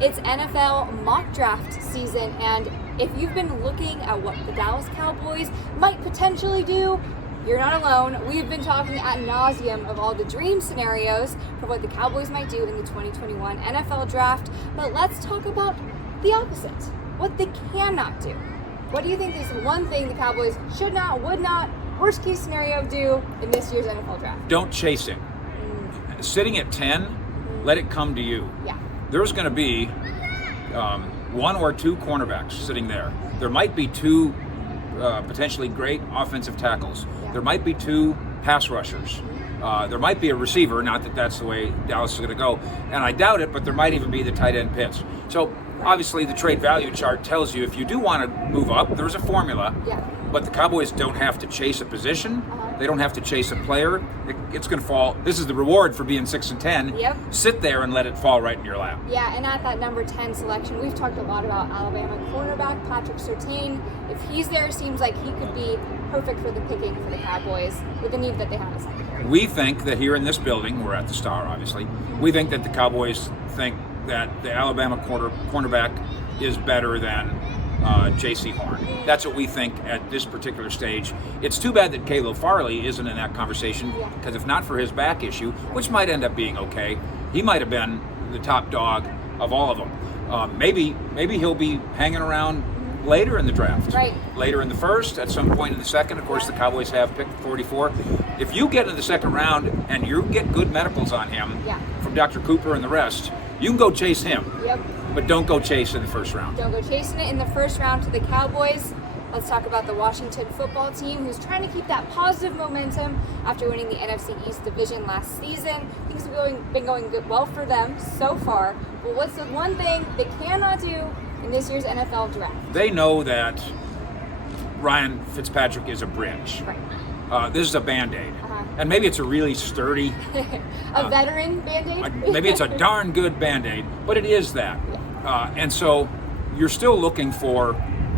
It's NFL mock draft season, and if you've been looking at what the Dallas Cowboys might potentially do, you're not alone. We've been talking ad nauseum of all the dream scenarios for what the Cowboys might do in the 2021 NFL draft, but let's talk about the opposite, what they cannot do. What do you think is one thing the Cowboys should not, would not, worst case scenario do in this year's NFL draft? Don't chase him. Sitting at 10, let it come to you. Yeah. There's going to be one or two cornerbacks sitting there. There might be two potentially great offensive tackles. Yeah. There might be two pass rushers. There might be a receiver, not that that's the way Dallas is going to go, and I doubt it, but there might even be the tight end Pitts. So obviously the trade value chart tells you if you do want to move up, there's a formula, but the Cowboys don't have to chase a position. They don't have to chase a player. It's going to fall. This is the reward for being 6 and 10. Yep. Sit there and let it fall right in your lap. Yeah, and at that number 10 selection, we've talked a lot about Alabama cornerback Patrick Surtain. If he's there, it seems like he could be perfect for the picking for the Cowboys with the need that they have in secondary. We think that here in this building, we're at the Star, obviously, we think that the Cowboys think that the Alabama cornerback is better than J.C. Horn. That's what we think at this particular stage. It's too bad that Caleb Farley isn't in that conversation, because if not for his back issue, which might end up being okay, he might have been the top dog of all of them. Maybe he'll be hanging around later in the draft. Right. Later in the first, at some point in the second. Of course, the Cowboys have pick 44. If you get into the second round and you get good medicals on him from Dr. Cooper and the rest, you can go chase him. Yep. But don't go chase in the first round. Don't go chasing it in the first round to the Cowboys. Let's talk about the Washington football team, who's trying to keep that positive momentum after winning the NFC East division last season. Things have been going well for them so far. But what's the one thing they cannot do in this year's NFL draft? They know that Ryan Fitzpatrick is a bridge. Right. This is a Band-Aid. And maybe it's a really sturdy... a veteran Band-Aid? Maybe it's a darn good Band-Aid, but it is that. And so you're still looking for...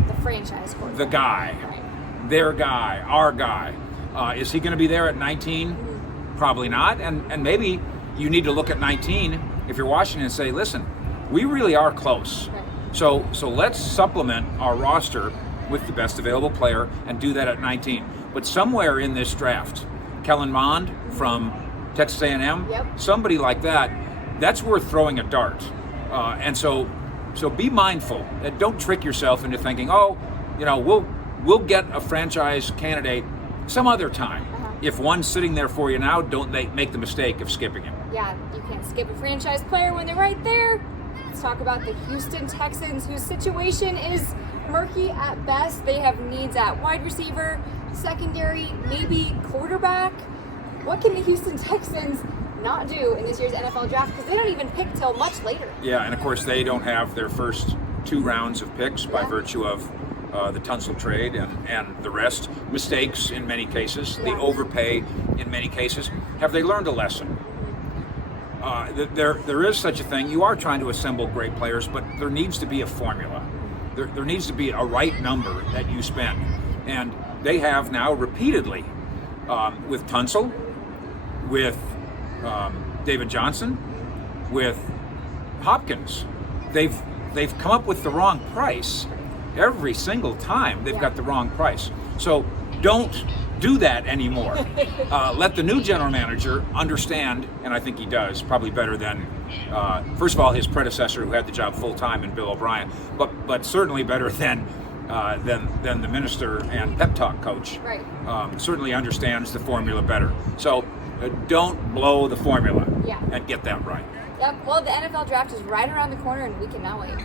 the franchise quarterback. The guy. Right. Their guy. Our guy. Is he going to be there at 19? Probably not. And maybe you need to look at 19 if you're Washington and say, listen, we really are close. Right. So let's supplement our roster with the best available player and do that at 19. But somewhere in this draft, Kellen Mond from Texas A&M, somebody like that, that's worth throwing a dart. And so be mindful. Don't trick yourself into thinking, we'll get a franchise candidate some other time. If one's sitting there for you now, don't make the mistake of skipping him. Yeah, you can't skip a franchise player when they're right there. Let's talk about the Houston Texans, whose situation is murky at best. They have needs at wide receiver, secondary, maybe quarterback. What can the Houston Texans not do in this year's NFL draft? Because they don't even pick till much later. Yeah, and of course they don't have their first two rounds of picks by virtue of the Tunsil trade and the rest. Mistakes in many cases, the overpay in many cases. Have they learned a lesson? There is such a thing. You are trying to assemble great players, but there needs to be a formula. There needs to be a right number that you spend. And they have now repeatedly, with Tunsil, with David Johnson, with Hopkins, they've come up with the wrong price. Every single time they've got the wrong price. So don't do that anymore. Let the new general manager understand, and I think he does, probably better than, first of all, his predecessor who had the job full time in Bill O'Brien, but certainly better than the minister and pep talk coach. Right. Certainly understands the formula better. So don't blow the formula and get that right. Yep. Well, the NFL draft is right around the corner, and we cannot wait.